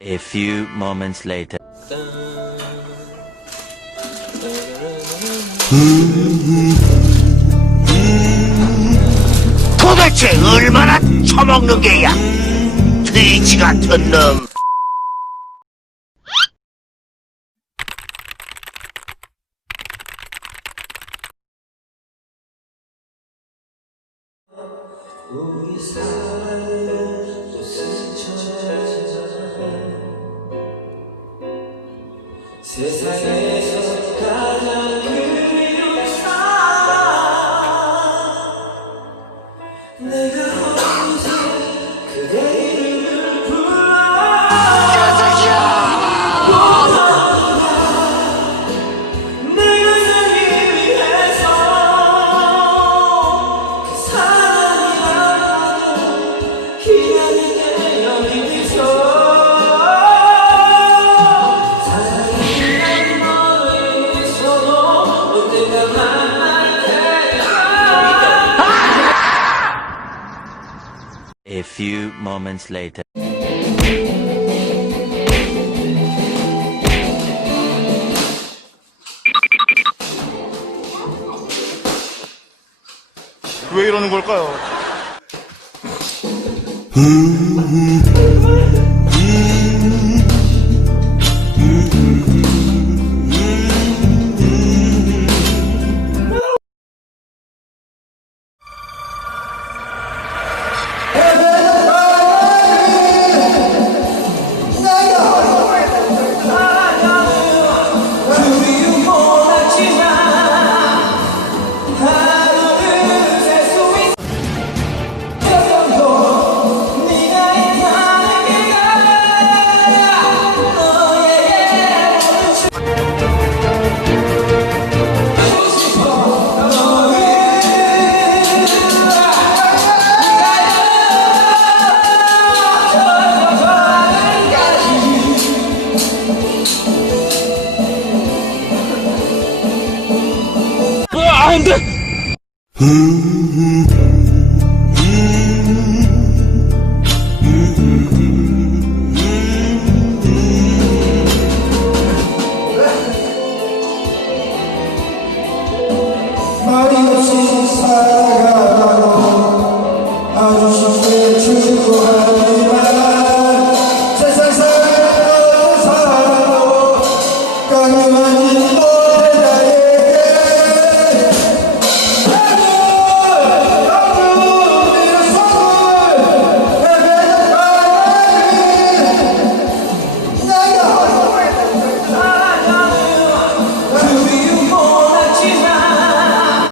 A few moments later. 도대체 얼마나 처먹는 게야? 돼지 같은 놈. 우리 사랑은 또 스쳐가잖아. 세상에서 가장 그리운 사람. 내가 어느새 그대 이름을 불러. 내가 살기 위해서 그 사랑이라도 기다릴게 여기서. 사랑이란 멀리서도 언젠가 만날 테니까. A few moments later. 왜 이러는 걸까요? 그리움 몰랐지만 하루를 살 수 있었던 네가 있다는 게가 너에게 보고 싶어. 너를 안 돼!